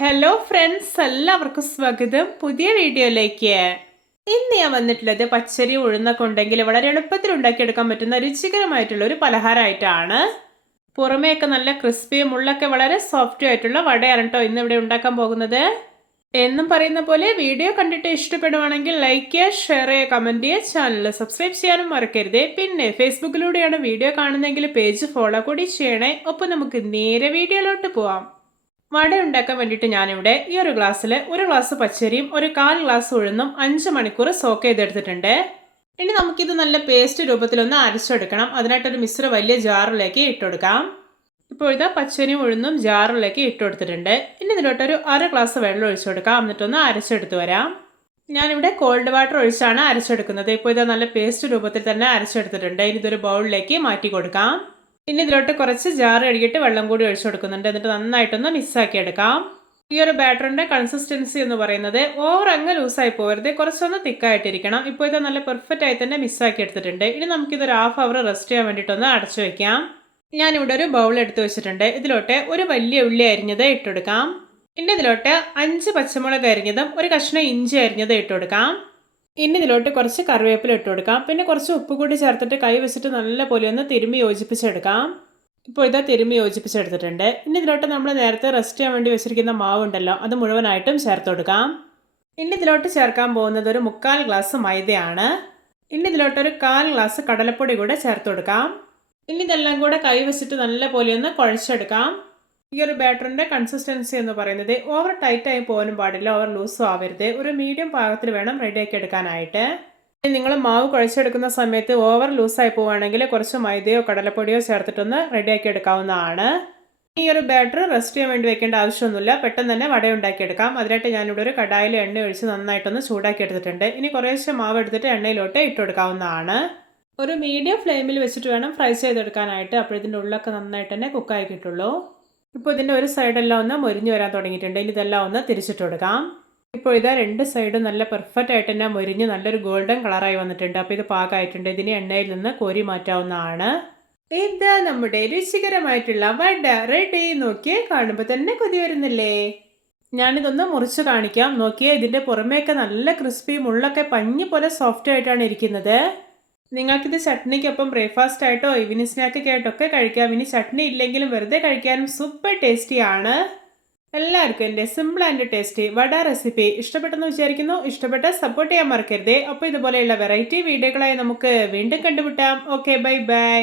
Hello friends, എല്ലാവർക്കും സ്വാഗതം പുതിയ വീഡിയോയിലേക്ക്. ഇന്ന് ഞാൻ വന്നിട്ടുള്ളത് പച്ചരി ഉഴുന്നൊക്കെ ഉണ്ടെങ്കിൽ വളരെ എളുപ്പത്തിൽ ഉണ്ടാക്കിയെടുക്കാൻ പറ്റുന്ന രുചികരമായിട്ടുള്ള ഒരു പലഹാരമായിട്ടാണ്. പുറമേയൊക്കെ നല്ല ക്രിസ്പിയും ഉള്ളൊക്കെ വളരെ സോഫ്റ്റും ആയിട്ടുള്ള വടയാണ് കേട്ടോ ഇന്ന് ഇവിടെ ഉണ്ടാക്കാൻ പോകുന്നത്. എന്നും പറയുന്ന പോലെ വീഡിയോ കണ്ടിട്ട് ഇഷ്ടപ്പെടുവാണെങ്കിൽ ലൈക്ക് ചെയ്യുക, ഷെയർ ചെയ്യുക, കമൻറ്റ് ചെയ്യുക, ചാനൽ സബ്സ്ക്രൈബ് ചെയ്യാനും മറക്കരുത്. പിന്നെ ഫേസ്ബുക്കിലൂടെയാണ് വീഡിയോ കാണുന്നതെങ്കിൽ പേജ് ഫോളോ കൂടി ചെയ്യണേ. ഒപ്പം നമുക്ക് നേരെ വീഡിയോയിലോട്ട് പോവാം. വട ഉണ്ടാക്കാൻ വേണ്ടിയിട്ട് ഞാനിവിടെ ഈ ഒരു ഗ്ലാസ്സിൽ ഒരു ഗ്ലാസ് പച്ചരിയും ഒരു 1/4 ഗ്ലാസ് ഉഴുന്നും 5 മണിക്കൂർ സോക്ക് ചെയ്തെടുത്തിട്ടുണ്ട്. ഇനി നമുക്കിത് നല്ല പേസ്റ്റ് രൂപത്തിലൊന്ന് അരച്ചെടുക്കണം. അതിനായിട്ടൊരു മിശ്ര വലിയ ജാറിലേക്ക് ഇട്ടുകൊടുക്കാം. ഇപ്പോൾ ഇതാ പച്ചരിയും ഉഴുന്നും ജാറിലേക്ക് ഇട്ടുകൊടുത്തിട്ടുണ്ട്. ഇനി ഇതിലോട്ടൊരു 1/2 ഗ്ലാസ് വെള്ളം ഒഴിച്ചു കൊടുക്കാം. എന്നിട്ടൊന്ന് അരച്ചെടുത്ത് വരാം. ഞാനിവിടെ കോൾഡ് വാട്ടർ ഒഴിച്ചാണ് അരച്ചെടുക്കുന്നത്. ഇപ്പോൾ ഇതാ നല്ല പേസ്റ്റ് രൂപത്തിൽ തന്നെ അരച്ചെടുത്തിട്ടുണ്ട്. ഇനി ഇതൊരു ബൗളിലേക്ക് മാറ്റി കൊടുക്കാം. ഇനി ഇതിലോട്ട് കുറച്ച് ജാർ കഴുകിയിട്ട് വെള്ളം കൂടി ഒഴിച്ചു കൊടുക്കുന്നുണ്ട്. എന്നിട്ട് നന്നായിട്ടൊന്ന് മിക്സാക്കി എടുക്കാം. ഈ ഒരു ബാറ്ററിൻ്റെ കൺസിസ്റ്റൻസി എന്ന് പറയുന്നത് ഓവർ അങ്ങ് ലൂസായി പോകരുത്, കുറച്ചൊന്ന് തിക്കായിട്ടിരിക്കണം. ഇപ്പോൾ ഇത് നല്ല പെർഫെക്റ്റ് ആയി തന്നെ മിക്സാക്കി എടുത്തിട്ടുണ്ട്. ഇനി നമുക്കിതൊരു 1/2 അവർ റെസ്റ്റ് ചെയ്യാൻ വേണ്ടിയിട്ടൊന്ന് അടച്ചു വയ്ക്കാം. ഞാനിവിടെ ഒരു ബൗൾ എടുത്ത് വെച്ചിട്ടുണ്ട്. ഇതിലോട്ട് ഒരു വലിയ ഉള്ളി അരിഞ്ഞത് ഇട്ടുകൊടുക്കാം. ഇനി ഇതിലോട്ട് 5 പച്ചമുളക് അരിഞ്ഞതും ഒരു കഷ്ണം ഇഞ്ചി അരിഞ്ഞത് ഇട്ടുകൊടുക്കാം. ഇനി ഇതിലോട്ട് കുറച്ച് കറിവേപ്പില ഇട്ട് കൊടുക്കാം. പിന്നെ കുറച്ച് ഉപ്പ് കൂടി ചേർത്തിട്ട് കൈ വെച്ചിട്ട് നല്ല പോലെ ഒന്ന് തിരുമ്മി യോജിപ്പിച്ചെടുക്കാം. ഇപ്പോൾ ഇതാ തിരുമ്മി യോജിപ്പിച്ചെടുത്തിട്ടുണ്ട്. ഇനി ഇതിലോട്ട് നമ്മൾ നേരത്തെ റെസ്റ്റ് ചെയ്യാൻ വേണ്ടി വെച്ചിരിക്കുന്ന മാവ് ഉണ്ടല്ലോ, അത് മുഴുവനായിട്ടും ചേർത്ത് കൊടുക്കാം. ഇനി ഇതിലോട്ട് ചേർക്കാൻ പോകുന്നത് ഒരു 1/4 ഗ്ലാസ് മൈദയാണ്. ഇനി ഇതിലോട്ടൊരു 1/4 ഗ്ലാസ് കടലപ്പൊടി കൂടെ ചേർത്ത് കൊടുക്കാം. ഇനി ഇതെല്ലാം കൂടെ കൈ വെച്ചിട്ട് നല്ല പോലെ ഒന്ന് കുഴച്ചെടുക്കാം. ഈ ഒരു ബാറ്ററിൻ്റെ കൺസിസ്റ്റൻസി എന്ന് പറയുന്നത് ഓവർ ടൈറ്റായി പോകാനും പാടില്ല, ഓവർ ലൂസും ആവരുത്. ഒരു മീഡിയം പാകത്തിൽ വേണം റെഡിയാക്കി എടുക്കാനായിട്ട്. നിങ്ങൾ മാവ് കുഴച്ചെടുക്കുന്ന സമയത്ത് ഓവർ ലൂസായി പോവുകയാണെങ്കിൽ കുറച്ച് മൈദയോ കടലപ്പൊടിയോ ചേർത്തിട്ടൊന്ന് റെഡിയാക്കി എടുക്കാവുന്നതാണ്. ഈ ഒരു ബാറ്റർ റെസ്റ്റ് ചെയ്യാൻ വേണ്ടി വെക്കേണ്ട ആവശ്യമൊന്നുമില്ല, പെട്ടെന്ന് തന്നെ വട ഉണ്ടാക്കിയെടുക്കാം. അതിനായിട്ട് ഞാനിവിടെ ഒരു കടായിൽ എണ്ണ ഒഴിച്ച് നന്നായിട്ടൊന്ന് ചൂടാക്കി എടുത്തിട്ടുണ്ട്. ഇനി കുറേശ്ശെ മാവ് എടുത്തിട്ട് എണ്ണയിലോട്ട് ഇട്ട് കൊടുക്കാവുന്നതാണ്. ഒരു മീഡിയം ഫ്ലെയിമിൽ വെച്ചിട്ട് വേണം ഫ്രൈ ചെയ്തെടുക്കാനായിട്ട്. അപ്പോൾ ഇതിൻ്റെ ഉള്ളൊക്കെ നന്നായിട്ട് തന്നെ കുക്കായി കിട്ടുള്ളൂ. ഇപ്പോൾ ഇതിൻ്റെ ഒരു സൈഡെല്ലാം ഒന്ന് മൊരിഞ്ഞ് വരാൻ തുടങ്ങിയിട്ടുണ്ട്. ഇനി ഇതെല്ലാം ഒന്ന് തിരിച്ചിട്ട് കൊടുക്കാം. ഇപ്പോൾ ഇതാ 2 സൈഡും നല്ല പെർഫെക്റ്റ് ആയിട്ട് തന്നെ മൊരിഞ്ഞ് നല്ലൊരു ഗോൾഡൻ കളറായി വന്നിട്ടുണ്ട്. അപ്പോൾ ഇത് പാകമായിട്ടുണ്ട്. ഇതിനെ എണ്ണയിൽ നിന്ന് കോരി മാറ്റാവുന്നതാണ്. ഇതാ നമ്മുടെ രുചികരമായിട്ടുള്ള വട റെഡി. നോക്കിയേ, കാണുമ്പോൾ തന്നെ കൊതി വരുന്നില്ലേ? ഞാനിതൊന്ന് മുറിച്ച് കാണിക്കാം. നോക്കിയേ, ഇതിൻ്റെ പുറമേയൊക്കെ നല്ല ക്രിസ്പിയും ഉള്ളൊക്കെ പഞ്ഞി പോലെ സോഫ്റ്റ് ആയിട്ടാണ് ഇരിക്കുന്നത്. നിങ്ങൾക്കിത് ചട്നിക്കൊപ്പം ബ്രേക്ക്ഫാസ്റ്റ് ആയിട്ടോ ഈവനിങ് സ്നാക്കൊക്കെ ആയിട്ടൊക്കെ കഴിക്കാം. ഇനി ചട്നി ഇല്ലെങ്കിലും വെറുതെ കഴിക്കാനും സൂപ്പർ ടേസ്റ്റിയാണ്. എല്ലാവർക്കും എൻ്റെ simple and tasty vada recipe ഇഷ്ടപ്പെട്ടെന്ന് വിചാരിക്കുന്നു. ഇഷ്ടപ്പെട്ടാൽ സപ്പോർട്ട് ചെയ്യാൻ മറക്കരുതേ. അപ്പോൾ ഇതുപോലെയുള്ള വെറൈറ്റി വീഡിയോകളായി നമുക്ക് വീണ്ടും കണ്ടുമുട്ടാം. Okay, bye bye.